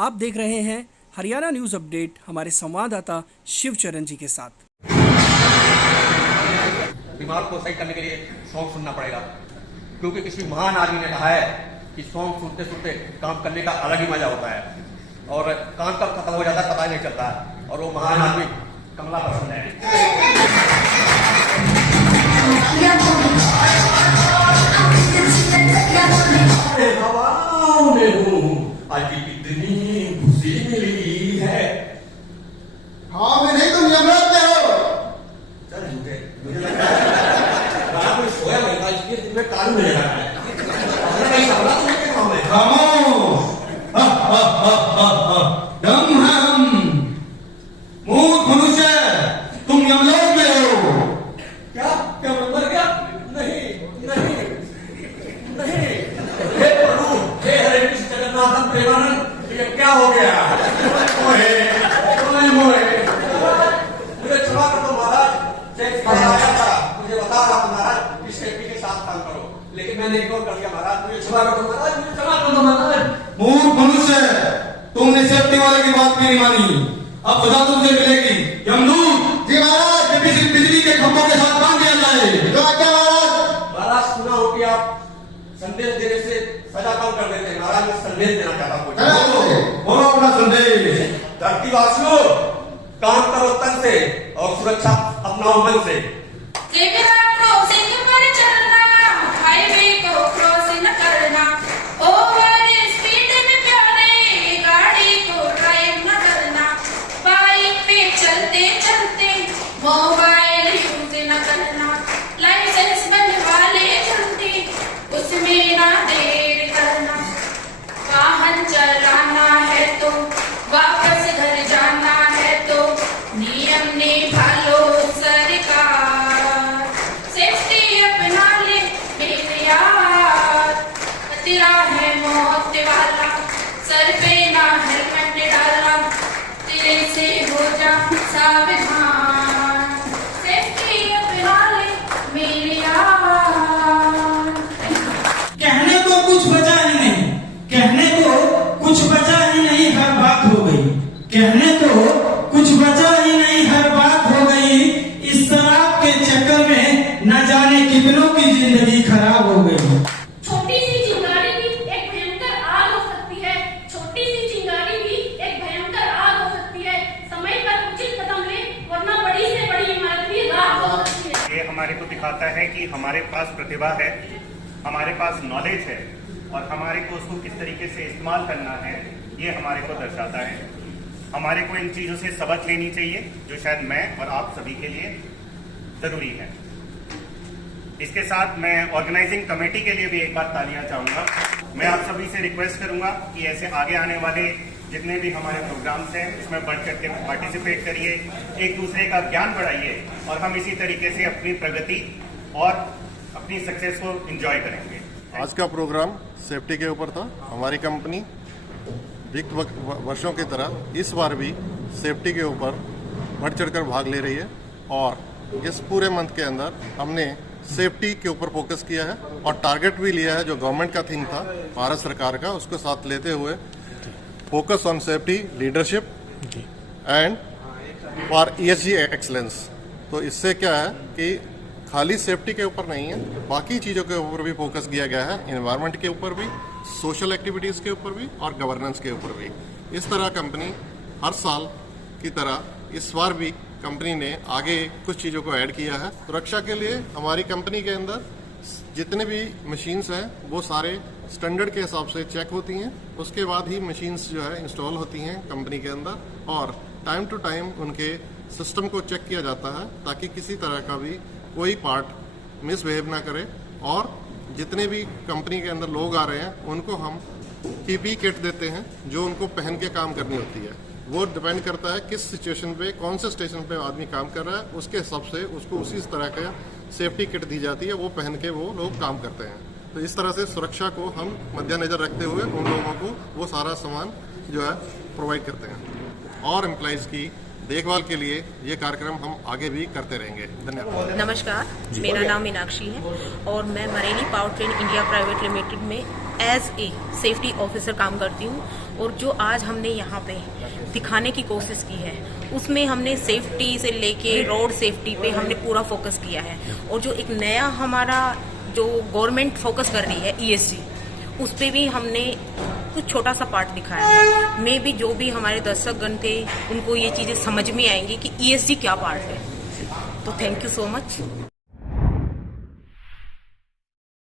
आप देख रहे हैं हरियाणा न्यूज़ अपडेट हमारे संवाददाता शिवचरण जी के साथ। दिमाग को सही करने के लिए सॉन्ग सुनना पड़ेगा, क्योंकि किसी महान आदमी ने कहा है कि सॉन्ग सुनते सुनते काम करने का अलग ही मजा होता है और काम कब खत्म हो जाता है पता ही नहीं चलता है। और वो महान आदमी कमला पसंद है। हवाओं में हूँ आज कितनी खुशी मिली है। हाँ मैं नहीं, तुम यमराज में हो। चल झूठे, मुझे लग रहा है रात में सोया नहीं था, इसलिए दिन में कान में लगा है। नहीं समझा तुमने क्या काम है? खामोश, दम हम मूर्ख मनुष्य, तुम यमलोक में हो। क्या क्या मैं मर गया? नहीं नहीं नहीं। हे प्रभु, हे हरे कृष्ण जगन्नाथ प्रेमानंद, ये क्या हो गया? मोहे मोहे मुझे क्षमा कर दो महाराज। आया था, मुझे बता रहा था महाराज इस व्यक्ति के साथ काम करो, लेकिन मैंने इग्नोर कर दिया महाराज। मुझे क्षमा कर दो महाराज, मुझे क्षमा कर दो महाराज। मूर्ख मनुष्य, तुमने सेफ्टी वाले की बात नहीं मानी, अब सजा तुमसे मिलेगी। यमदूत जी महाराज, बिजली के खंभों के साथ बांध दिया जाए। तो क्या महाराज? महाराज सुना हो कि आप संदेश देने से सजा कम कर देते हैं। महाराज मैं संदेश देना चाहता हूँ। बोलो अपना संदेश। धरती वासियों, काम करो तन से और सुरक्षा अपनाओ मन से। क्रॉसिंग पर चलना, हाईवे को क्रॉस न करना, ओवर स्पीड में प्यारे गाड़ी को ड्राइव न करना, बाइक पे चलते चलते मोबाइल यूज न करना, लाइसेंस बनवा ले जल्दी उसमें ना देर करना, वाहन चलाना है तो वापस घर जाना है तो नियम निभा लो सरकार, सेफ्टी अपना ले मेरे यार, तेरा है मौत वाला, सर पे ना हेलमेट डाला, तेरे से हो जा सावधान, सेफ्टी अपना ले मेरे यार। कहने को कुछ बचा ही नहीं, कहने को कुछ बचा ही नहीं, हर बात हो गई। कहने को कुछ बचा ही नहीं, हर बात हो गई। इस शराब के चक्कर में न जाने कितनों की जिंदगी खराब हो गई। छोटी सी चिंगारी भी एक भयंकर आग हो सकती है, छोटी सी चिंगारी भी एक भयंकर आग हो सकती है। समय पर उचित कदम ले, वरना बड़ी से बड़ी इमारत भी राख हो सकती है। ये हमारे को दिखाता है कि हमारे पास प्रतिभा है, हमारे पास नॉलेज है और हमारे को उसको किस तरीके से इस्तेमाल करना है, ये हमारे को दर्शाता है। हमारे को इन चीज़ों से सबक लेनी चाहिए जो शायद मैं और आप सभी के लिए ज़रूरी है। इसके साथ मैं ऑर्गेनाइजिंग कमेटी के लिए भी एक बार तालियां चाहूँगा। मैं आप सभी से रिक्वेस्ट करूँगा कि ऐसे आगे आने वाले जितने भी हमारे प्रोग्राम्स हैं उसमें बढ़ करके पार्टिसिपेट करिए, एक दूसरे का ज्ञान बढ़ाइए और हम इसी तरीके से अपनी प्रगति और अपनी सक्सेस को एंजॉय करेंगे। आज का प्रोग्राम सेफ्टी के ऊपर था। हमारी कंपनी विगत वर्षों की तरह इस बार भी सेफ्टी के ऊपर बढ़ चढ़कर भाग ले रही है और इस पूरे मंथ के अंदर हमने सेफ्टी के ऊपर फोकस किया है और टारगेट भी लिया है जो गवर्नमेंट का थीम था भारत सरकार का, उसको साथ लेते हुए focus on safety leadership and for ESG excellence. तो इससे क्या है कि खाली सेफ्टी के ऊपर नहीं है, बाकी चीज़ों के ऊपर भी फोकस किया गया है, एनवायरनमेंट के ऊपर भी, सोशल एक्टिविटीज़ के ऊपर भी और गवर्नेंस के ऊपर भी। इस तरह कंपनी हर साल की तरह इस बार भी कंपनी ने आगे कुछ चीज़ों को ऐड किया है। सुरक्षा के लिए हमारी कंपनी के अंदर जितने भी मशीन्स हैं वो सारे स्टैंडर्ड के हिसाब से चेक होती हैं, उसके बाद ही मशीन्स जो है इंस्टॉल होती हैं कंपनी के अंदर और टाइम टू टाइम उनके सिस्टम को चेक किया जाता है ताकि किसी तरह का भी कोई पार्ट मिसबिहेव ना करे। और जितने भी कंपनी के अंदर लोग आ रहे हैं उनको हम PPE किट देते हैं जो उनको पहन के काम करनी होती है। वो डिपेंड करता है किस सिचुएशन पे, कौन से स्टेशन पे आदमी काम कर रहा है, उसके हिसाब से उसको उसी तरह का सेफ्टी किट दी जाती है, वो पहन के वो लोग काम करते हैं। तो इस तरह से सुरक्षा को हम मद्देनजर रखते हुए उन लोगों को वो सारा सामान जो है प्रोवाइड करते हैं और एम्प्लॉइज़ की देखभाल के लिए ये कार्यक्रम हम आगे भी करते रहेंगे। धन्यवाद। नमस्कार, मेरा नाम मीनाक्षी है और मैं मरेनी power train India private limited में एज ए सेफ्टी ऑफिसर काम करती हूँ, और जो आज हमने यहाँ पे दिखाने की कोशिश की है उसमें हमने सेफ्टी से लेके रोड सेफ्टी पे हमने पूरा फोकस किया है। और जो एक नया हमारा जो गवर्नमेंट फोकस कर रही है ESG, उस पे भी हमने कुछ छोटा सा पार्ट दिखाया है। मे भी जो भी हमारे दर्शकगण थे उनको ये चीज़ें समझ में आएंगी कि ESG क्या पार्ट है। तो थैंक यू सो मच।